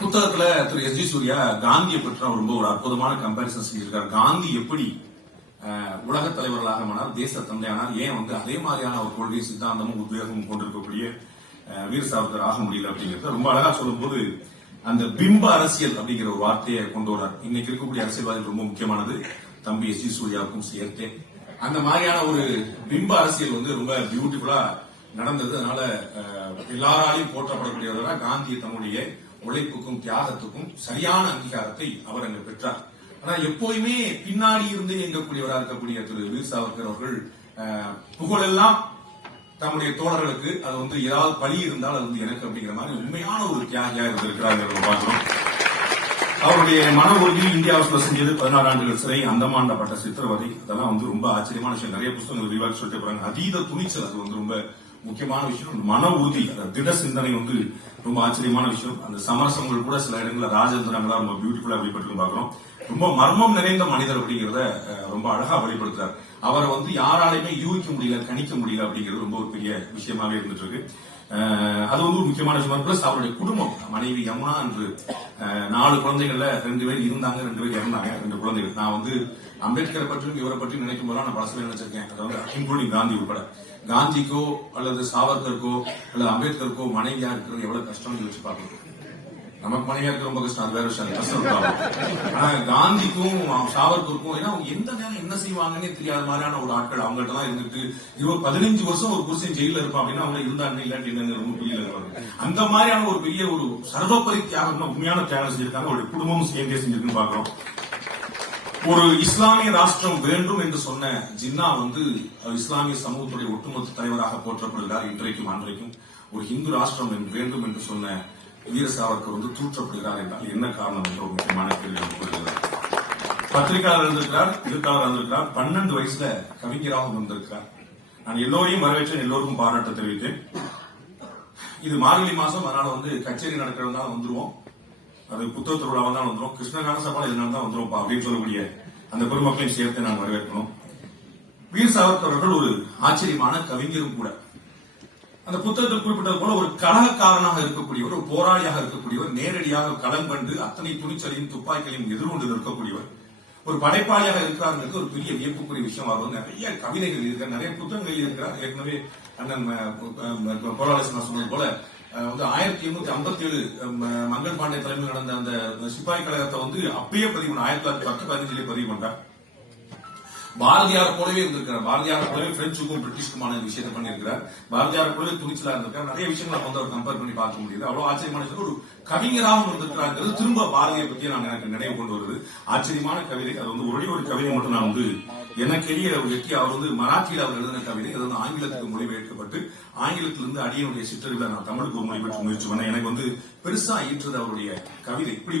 புத்தகத்துல திரு S G Surya காந்தியை பற்றி ரொம்ப ஒரு அற்புதமான கம்பாரிசன் செஞ்சிருக்காரு. காந்தி எப்படி உலக தலைவர்களாக ஆனார், தேச தந்தையானார், ஏன் அதே மாதிரியான ஒரு கொள்கை சித்தாந்தமும் உத்வேகமும் கொண்டிருக்கக்கூடிய வீர சாவர்கர் ஆக முடியல அப்படிங்கிறத ரொம்ப அழகா சொல்லும் போது அந்த பிம்ப அரசியல் அப்படிங்கிற ஒரு வார்த்தையை கொண்டு வரார். இன்னைக்கு இருக்கக்கூடிய அரசியல்வாதிகள் ரொம்ப முக்கியமானது, தம்பி எஸ் ஜி சூர்யாவுக்கும் சேர்த்தே அந்த மாதிரியான ஒரு பிம்ப அரசியல் ரொம்ப பியூட்டிஃபுல்லா நடந்தது. அதனால எல்லாராலையும் போற்றப்படக்கூடியவர்களா காந்தி தன்னுடைய உழைப்புக்கும் தியாகத்துக்கும் சரியான அங்கீகாரத்தை அவர் அங்கு பெற்றார். ஆனா எப்போதுமே பின்னாடி இருந்து இயங்கக்கூடியவராக இருக்கக்கூடிய திரு வீர் சாவர்கர் அவர்கள் புகழெல்லாம் தம்முடைய தோழர்களுக்கு அது ஏதாவது பழி இருந்தால் அது எனக்கு அப்படிங்கிற மாதிரி உண்மையான ஒரு தியாகியா இருந்திருக்கிறார் பார்க்கிறோம். அவருடைய மன உறுதி இந்தியாவில் செஞ்சது 16 ஆண்டுகள் சிறை, அந்தமான்ல பட்ட சித்திரவதை, அதெல்லாம் ரொம்ப ஆச்சரியமான விஷயம். நிறைய புத்தகங்கள் விரிவாக சொல்லிட்டு போறாங்க. அதீத துணிச்சல் அது ரொம்ப முக்கியமான விஷயம். மன உறுதி, திட சிந்தனை ரொம்ப ஆச்சரியமான விஷயம். அந்த சமரசங்கள் கூட சில இடங்களில் ராஜேந்திரங்களா ரொம்ப பியூட்டிஃபுல்லா வெளிப்பட்டு பார்க்கிறோம். ரொம்ப மர்மம் நிறைந்த மனிதர் அப்படிங்கறத ரொம்ப அழகா வெளிப்படுத்துறார். அவரை யாராலையுமே யூகிக்க முடியல, கணிக்க முடியல அப்படிங்கிறது ரொம்ப ஒரு பெரிய விஷயமாவே இருந்துட்டு இருக்கு. அது ஒரு முக்கியமான விஷயம். பிளஸ் அவருடைய குடும்பம், மனைவி யமுனா என்று 4 குழந்தைகள்ல 2 பேர் இருந்தாங்க, 2 பேர் இறந்தாங்க. 2 குழந்தைகள். நான் அம்பேத்கரை பற்றியும் இவரை பற்றியும் நினைக்கும் போது நான் பல நினைச்சிருக்கேன். அதாவது இன்க்ளூடிங் காந்தி உட்பட. காந்திக்கோ அல்லது சாவர்கருக்கோ அல்லது அம்பேத்கருக்கோ மனைவியா இருக்கிறது எவ்வளவு கஷ்டம் யோசிச்சு பார்க்கணும். நமக்கு மனைவியா இருக்கிற ரொம்ப கஷ்டம், அது வேற விஷயம், கஷ்டம் இருக்காங்க. ஆனா காந்திக்கும் சாவர்கருக்கும் ஏன்னா எந்த நேரம் என்ன செய்வாங்கன்னே தெரியாத மாதிரியான ஒரு ஆட்கள் அவங்கள்ட்ட தான் இருந்துட்டு 15 வருஷம் ஒரு புருஷன் ஜெயில இருப்பான் அப்படின்னா அவங்க இருந்தாங்க இல்லாட்டி என்னன்னு ரொம்ப புரியல. அந்த மாதிரியான ஒரு பெரிய ஒரு சர்வப்பரி தியாகம், உண்மையான தியாகம் செஞ்சிருக்காங்க. அவருடைய குடும்பமும் சேர்ந்தே செஞ்சிருக்குன்னு பாக்குறோம். ஒரு இஸ்லாமிய ராஷ்டிரம் வேண்டும் என்று சொன்ன ஜின்னா இஸ்லாமிய சமூகத்துடைய ஒட்டுமொத்த தலைவராக போற்றப்படுகிறார். இன்றைக்கும் அன்றைக்கும் ஒரு இந்து ராஷ்டிரம் வேண்டும் என்று சொன்ன வீர சாவர்கர் தூற்றப்படுகிறார் என்றால் என்ன காரணம் என்ற ஒரு முக்கியமான கேள்வி வருகிறது. பத்திரிகையாளர் இருந்திருக்கிறார், எழுத்தாளர் இருந்திருக்கிறார், 12 வயசுல கவிஞராகவும் இருந்திருக்கிறார். நான் எல்லோரையும் வரவேற்றேன், எல்லோருக்கும் பாராட்ட தெரிவித்தேன். இது மார்கழி மாசம், அதனால கச்சேரி நடக்கிறதுனால வந்துருவோம், அது புத்தக திருவிழாவில் தான் வந்துடும், கிருஷ்ணகான சபா இதனால தான் வந்துடும் அப்படின்னு சொல்லக்கூடிய அந்த பெருமக்களையும் சேர்த்து நான் வரவேற்கணும். வீர் சாவர்கர் அவர்கள் ஒரு ஆச்சரியமான கவிஞரும் கூட. அந்த புத்தகத்தில் குறிப்பிட்டது போல ஒரு கலகக்காரனாக இருக்கக்கூடியவர், ஒரு போராளியாக இருக்கக்கூடியவர், நேரடியாக களம் கண்டு அத்தனை துணிச்சலையும் துப்பாக்கிகளையும் எதிர்கொண்டு இருக்கக்கூடியவர், ஒரு படைப்பாளியாக இருக்கிறார். ஒரு பெரிய வியப்புக்குரிய விஷயம். அவர் நிறைய கவிதைகள் இருக்கிறார், நிறைய புத்தகங்கள் இருக்கிறார். ஏற்கனவே அண்ணன் போராளேசன் சொன்னது போல 1857 மங்கள் பாண்டே தலைமையில் நடந்த அந்த சிப்பாய் கழகத்தை அப்பயே பதிவு பண்ண 1910-15 பதிவு பண்றார். பாரதியார் போலவே இருந்திருக்கிறார். பாரதியார் போலவே பிரெஞ்சுக்கும் பிரிட்டிஷ்குமான விஷயத்தை பண்ணியிருக்கிறார். பாரதியார் போலவே துணிச்சலா இருந்திருக்கார். நிறைய விஷயங்களை அவர் கம்பேர் பண்ணி பார்க்க முடியுது. அவ்வளவு ஆச்சரியமான ஒரு கவிஞராகவும் இருந்திருக்கிறார். திரும்ப பாரதியை பற்றி நான் எனக்கு நினைவு கொண்டு வருது. ஆச்சரியமான கவிதை. அது ஒரே ஒரு கவிதை மட்டும் நான் எனக்கு எளிய வெற்றி. அவர் மராத்தியில் அவர் எழுதின கவிதை. அது ஆங்கிலத்துக்கு மொழிபெயர்க்கப்பட்டு ஆங்கிலத்திலிருந்து அடியனுடைய சிற்றறிவுல நான் தமிழுக்கு மொழிபெயர்த்து முயற்சி பண்ணேன். எனக்கு பெருசா ஈற்றது அவருடைய கவிதை. இப்படி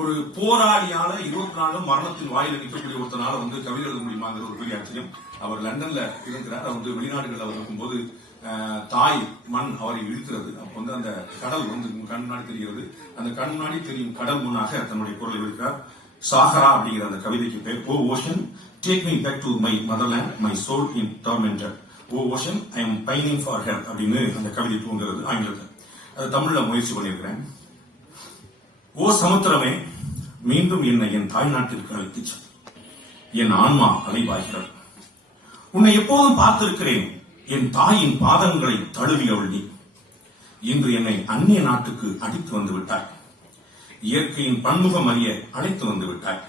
ஒரு போராளியால 24 மரணத்தின் வாயில நிற்கக்கூடிய ஒருத்தனால கவிதை எழுத முடியுமாங்கிற ஒரு பெரிய ஆச்சரியம். அவர் லண்டன்ல இருக்கிறார். வெளிநாடுகள் அவர் இருக்கும்போது தாய் மண் அவரை இழுக்கிறது. அப்ப அந்த கடல் கண் முன்னாடி தெரிகிறது. அந்த கண் முன்னாடி தெரியும் கடல் முன்னாக தன்னுடைய குரலை விடுக்கிறார். சாகரா அப்படிங்கிற அந்த கவிதைக்கு பேர் oh ocean take me back to my motherland my soul in tormented. Oh ocean I am pining for her அப்படின்னு அந்த கவிதை தூங்குறது ஆங்கிலத்தில். அது தமிழ்ல முயற்சி பண்ணியிருக்கிறேன். ஓ சமுத்திரமே, மீண்டும் என்னை என் தாய்நாட்டிற்கு அழைத்துச் செல். என் ஆன்மா அலைவாய்கிறது. உன்னை எப்போதும் பார்த்திருக்கிறேன். என் தாயின் பாதங்களை தழுவியவள் நீ. இன்று என்னை அந்நிய நாட்டுக்கு அடித்து வந்து விட்டாய். இயற்கையின் பன்முகம் அறிய அழைத்து வந்து விட்டாய்.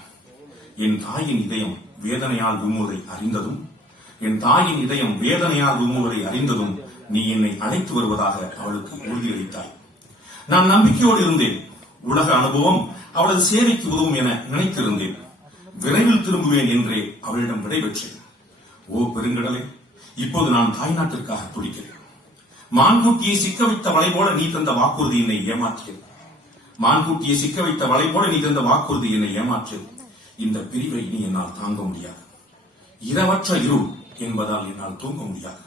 என் தாயின் இதயம் வேதனையால் விம்முவதை அறிந்ததும் நீ என்னை அழைத்து வருவதாக அவளுக்கு உறுதியளித்தாய். நான் நம்பிக்கையோடு இருந்தேன். உலக அனுபவம் அவளது சேவைக்கு உதவும் என நினைத்திருந்தேன். விரைவில் திரும்புவேன் என்றே அவளிடம் விடைபெற்றேன். ஓ பெருங்கடலே, இப்போது நான் தாய்நாட்டிற்காக துடிக்கிறேன். மான்குட்டியை சிக்க வைத்த வலை போல நீ தந்த வாக்குறுதி என்னை ஏமாற்றியது. இந்த பிரிவை இனி என்னால் தாங்க முடியாது. இரவற்ற இருள் என்பதால் என்னால் தூங்க முடியாது.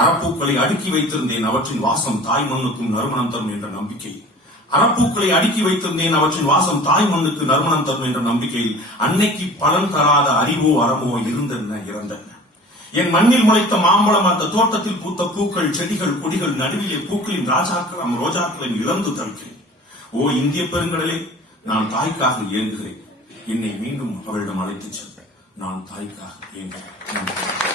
அறப்பூக்களை அடுக்கி வைத்திருந்தேன், அவற்றின் வாசம் தாய் மண்ணுக்கும் நறுமணம் தரும் என்ற நம்பிக்கையில். அன்னைக்கு பலன் தராத அறிவோ அறமோ இருந்தென்ன இறந்தென்ன. என் மண்ணில் முளைத்த மாம்பழம், அந்த தோட்டத்தில் பூத்த பூக்கள், செடிகள், கொடிகள், நடுவிலே பூக்களின் ரோஜாக்களின் இழந்து தவிக்கிறேன். ஓ இந்திய பெருங்கடலே, நான் தாய்க்காக இயங்குகிறேன், என்னை மீண்டும் அவளிடம் அழைத்துச் செல், நான் தாய்க்காக இயங்குகிறேன்.